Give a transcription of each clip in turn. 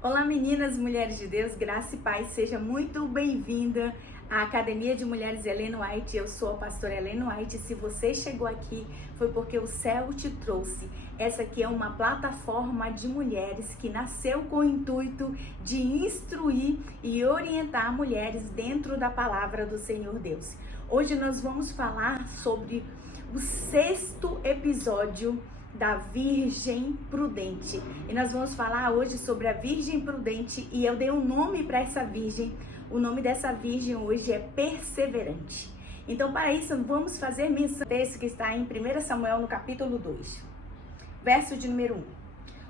Olá meninas, mulheres de Deus, graça e paz, seja muito bem-vinda à Academia de Mulheres Ellen White. Eu sou a pastora Ellen White. Se você chegou aqui, foi porque o céu te trouxe. Essa aqui é uma plataforma de mulheres que nasceu com o intuito de instruir e orientar mulheres dentro da palavra do Senhor Deus. Hoje nós vamos falar sobre o 6º episódio da Virgem Prudente. E nós vamos falar hoje sobre a Virgem Prudente e eu dei um nome para essa virgem. O nome dessa virgem hoje é Perseverante. Então, para isso, vamos fazer menção desse que está em 1 Samuel, no capítulo 2, verso de número 1.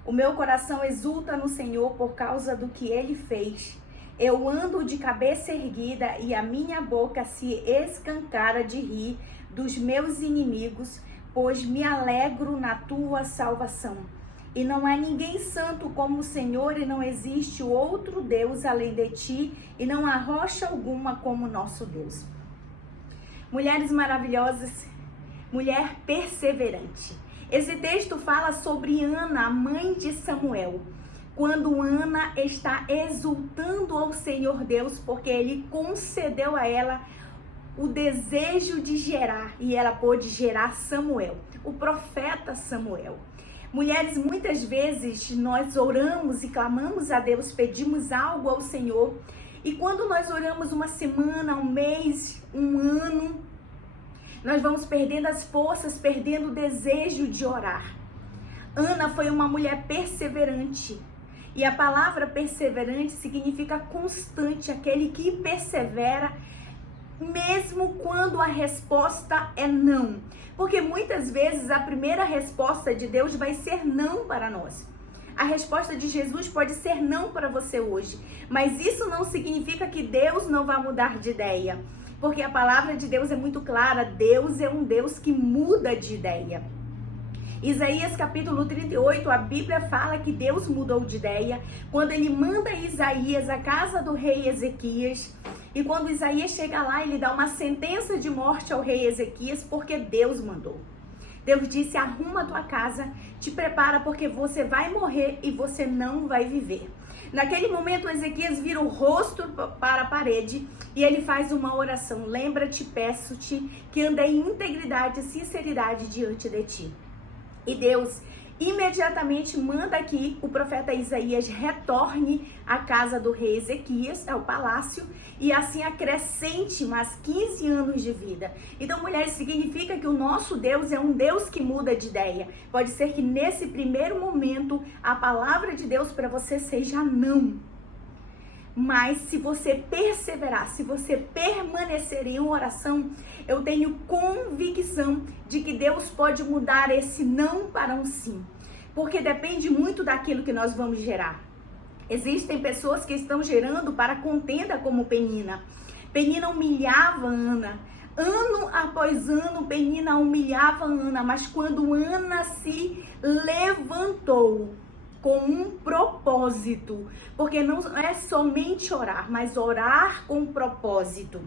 O meu coração exulta no Senhor por causa do que Ele fez. Eu ando de cabeça erguida e a minha boca se escancara de rir dos meus inimigos, pois me alegro na tua salvação. E não há ninguém santo como o Senhor, e não existe outro Deus além de ti, e não há rocha alguma como nosso Deus. Mulheres maravilhosas, mulher perseverante. Esse texto fala sobre Ana, a mãe de Samuel. Quando Ana está exultando ao Senhor Deus, porque Ele concedeu a ela o desejo de gerar, e ela pôde gerar Samuel, o profeta Samuel. Mulheres, muitas vezes nós oramos e clamamos a Deus, pedimos algo ao Senhor, e quando nós oramos uma semana, um mês, um ano, nós vamos perdendo as forças, perdendo o desejo de orar. Ana foi uma mulher perseverante, e a palavra perseverante significa constante, aquele que persevera mesmo quando a resposta é não. Porque muitas vezes a primeira resposta de Deus vai ser não para nós. A resposta de Jesus pode ser não para você hoje. Mas isso não significa que Deus não vai mudar de ideia. Porque a palavra de Deus é muito clara. Deus é um Deus que muda de ideia. Isaías capítulo 38, a Bíblia fala que Deus mudou de ideia quando ele manda Isaías à casa do rei Ezequias. E quando Isaías chega lá, ele dá uma sentença de morte ao rei Ezequias, porque Deus mandou. Deus disse: arruma a tua casa, te prepara, porque você vai morrer e você não vai viver. Naquele momento, Ezequias vira o rosto para a parede e ele faz uma oração: lembra-te, peço-te, que andei em integridade e sinceridade diante de ti. E Deus imediatamente manda que o profeta Isaías retorne à casa do rei Ezequias, ao palácio, e assim acrescente mais 15 anos de vida. Então, mulheres, significa que o nosso Deus é um Deus que muda de ideia. Pode ser que nesse primeiro momento a palavra de Deus para você seja não. Mas se você perseverar, se você permanecer em oração, eu tenho convicção de que Deus pode mudar esse não para um sim. Porque depende muito daquilo que nós vamos gerar. Existem pessoas que estão gerando para contenda como Penina. Penina humilhava Ana. Ano após ano, Penina humilhava Ana. Mas quando Ana se levantou com um propósito, porque não é somente orar, mas orar com propósito.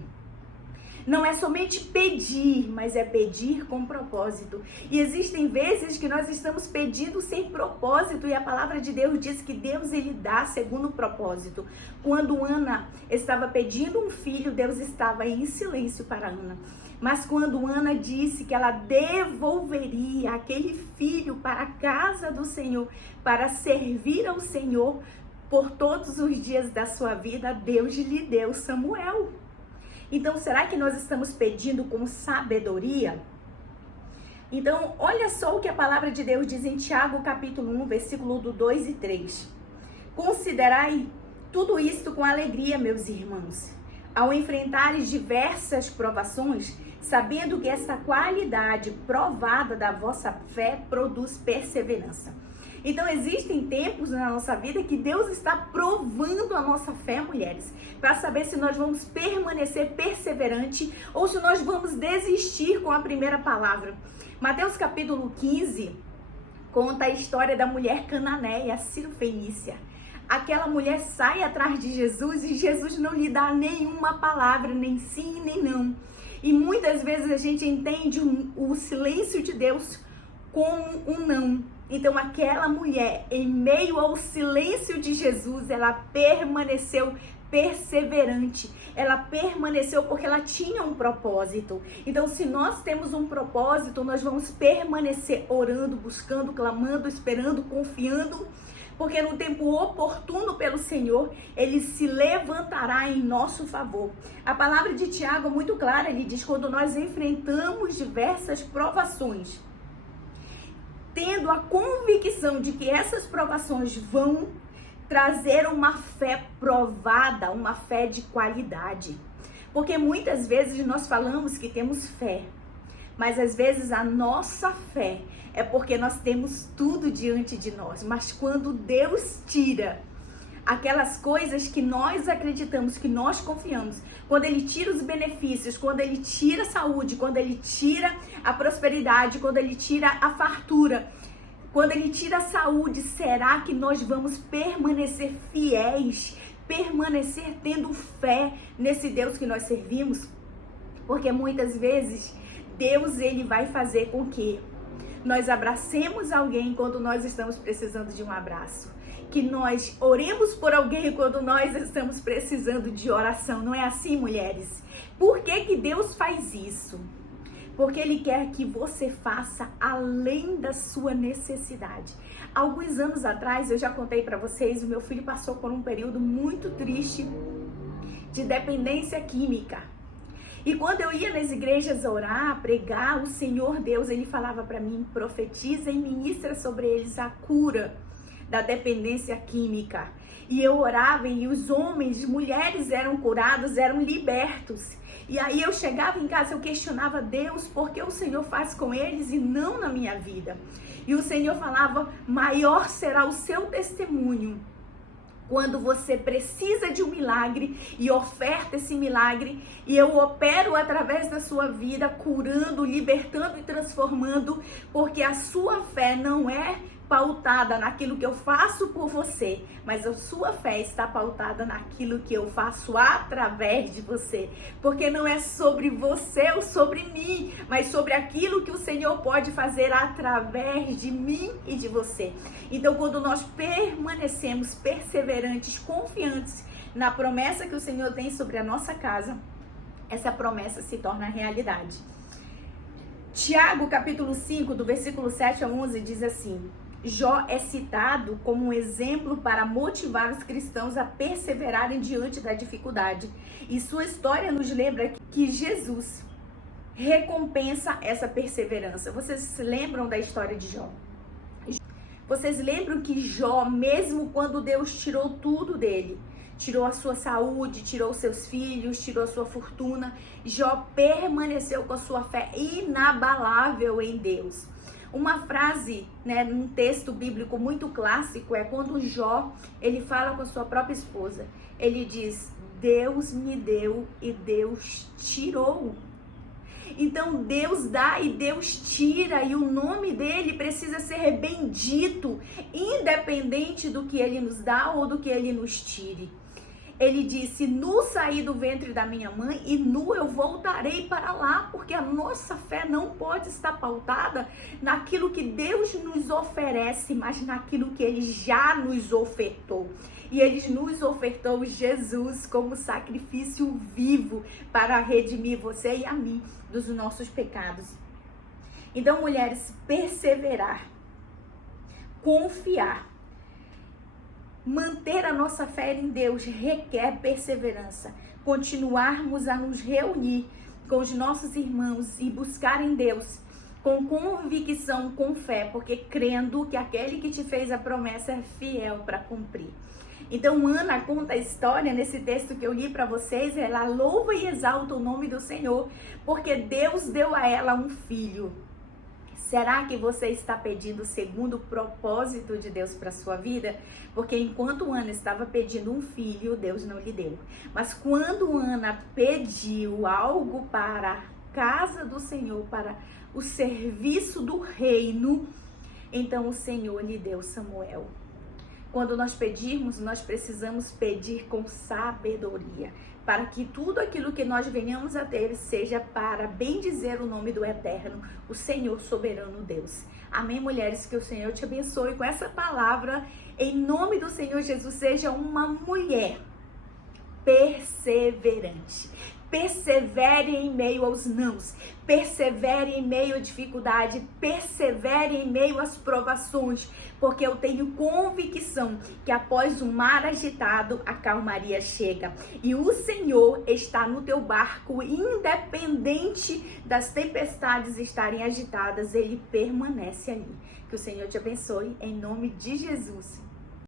Não é somente pedir, mas é pedir com propósito. E existem vezes que nós estamos pedindo sem propósito, e a palavra de Deus diz que Deus, ele dá segundo o propósito. Quando Ana estava pedindo um filho, Deus estava em silêncio para Ana. Mas quando Ana disse que ela devolveria aquele filho para a casa do Senhor, para servir ao Senhor por todos os dias da sua vida, Deus lhe deu Samuel. Então, será que nós estamos pedindo com sabedoria? Então, olha só o que a palavra de Deus diz em Tiago capítulo 1, versículo do 2 e 3. Considerai tudo isto com alegria, meus irmãos, ao enfrentares diversas provações, sabendo que essa qualidade provada da vossa fé produz perseverança. Então, existem tempos na nossa vida que Deus está provando a nossa fé, mulheres, para saber se nós vamos permanecer perseverante ou se nós vamos desistir com a primeira palavra. Mateus capítulo 15 conta a história da mulher cananeia, Ciro-fenícia. Aquela mulher sai atrás de Jesus e Jesus não lhe dá nenhuma palavra, nem sim, nem não. E muitas vezes a gente entende o silêncio de Deus como um não. Então aquela mulher, em meio ao silêncio de Jesus, ela permaneceu perseverante. Ela permaneceu porque ela tinha um propósito. Então, se nós temos um propósito, nós vamos permanecer orando, buscando, clamando, esperando, confiando, porque no tempo oportuno pelo Senhor, Ele se levantará em nosso favor. A palavra de Tiago é muito clara, ele diz, quando nós enfrentamos diversas provações, tendo a convicção de que essas provações vão trazer uma fé provada, uma fé de qualidade. Porque muitas vezes nós falamos que temos fé, mas às vezes a nossa fé é porque nós temos tudo diante de nós. Mas quando Deus tira aquelas coisas que nós acreditamos, que nós confiamos, quando Ele tira os benefícios, quando Ele tira a saúde, quando Ele tira a prosperidade, quando Ele tira a fartura, quando Ele tira a saúde, será que nós vamos permanecer fiéis, permanecer tendo fé nesse Deus que nós servimos? Porque muitas vezes Deus, Ele vai fazer com que nós abracemos alguém quando nós estamos precisando de um abraço, que nós oremos por alguém quando nós estamos precisando de oração. Não é assim, mulheres? Por que que Deus faz isso? Porque Ele quer que você faça além da sua necessidade. Alguns anos atrás, eu já contei para vocês, o meu filho passou por um período muito triste de dependência química. E quando eu ia nas igrejas orar, pregar, o Senhor Deus, Ele falava para mim, profetiza e ministra sobre eles a cura da dependência química. E eu orava e os homens, mulheres eram curados, eram libertos. E aí eu chegava em casa, eu questionava Deus, por que o Senhor faz com eles e não na minha vida? E o Senhor falava, maior será o seu testemunho quando você precisa de um milagre e oferta esse milagre, e eu opero através da sua vida, curando, libertando e transformando, porque a sua fé não é pautada naquilo que eu faço por você, mas a sua fé está pautada naquilo que eu faço através de você, porque não é sobre você ou sobre mim, mas sobre aquilo que o Senhor pode fazer através de mim e de você. Então, quando nós permanecemos perseverantes, confiantes na promessa que o Senhor tem sobre a nossa casa, essa promessa se torna realidade. Tiago, capítulo 5, do versículo 7 a 11, diz assim: Jó é citado como um exemplo para motivar os cristãos a perseverarem diante da dificuldade. E sua história nos lembra que Jesus recompensa essa perseverança. Vocês se lembram da história de Jó? Vocês lembram que Jó, mesmo quando Deus tirou tudo dele, tirou a sua saúde, tirou seus filhos, tirou a sua fortuna, Jó permaneceu com a sua fé inabalável em Deus. Uma frase, num texto bíblico muito clássico, é quando Jó, ele fala com a sua própria esposa. Ele diz, Deus me deu e Deus tirou. Então Deus dá e Deus tira, e o nome dele precisa ser bendito, independente do que ele nos dá ou do que ele nos tire. Ele disse, nu saí do ventre da minha mãe e nu eu voltarei para lá, porque a nossa fé não pode estar pautada naquilo que Deus nos oferece, mas naquilo que Ele já nos ofertou. E Ele nos ofertou Jesus como sacrifício vivo para redimir você e a mim dos nossos pecados. Então, mulheres, perseverar, confiar, manter a nossa fé em Deus requer perseverança. Continuarmos a nos reunir com os nossos irmãos e buscar em Deus com convicção, com fé, porque crendo que aquele que te fez a promessa é fiel para cumprir. Então Ana conta a história nesse texto que eu li para vocês. Ela louva e exalta o nome do Senhor, porque Deus deu a ela um filho. Será que você está pedindo segundo o propósito de Deus para a sua vida? Porque enquanto Ana estava pedindo um filho, Deus não lhe deu. Mas quando Ana pediu algo para a casa do Senhor, para o serviço do reino, então o Senhor lhe deu Samuel. Quando nós pedirmos, nós precisamos pedir com sabedoria, para que tudo aquilo que nós venhamos a ter seja para bendizer o nome do Eterno, o Senhor soberano Deus. Amém, mulheres? Que o Senhor te abençoe com essa palavra. Em nome do Senhor Jesus, seja uma mulher perseverante. Persevere em meio aos nãos, persevere em meio à dificuldade, persevere em meio às provações, porque eu tenho convicção que após o mar agitado, a calmaria chega. E o Senhor está no teu barco, independente das tempestades estarem agitadas, Ele permanece ali. Que o Senhor te abençoe, em nome de Jesus.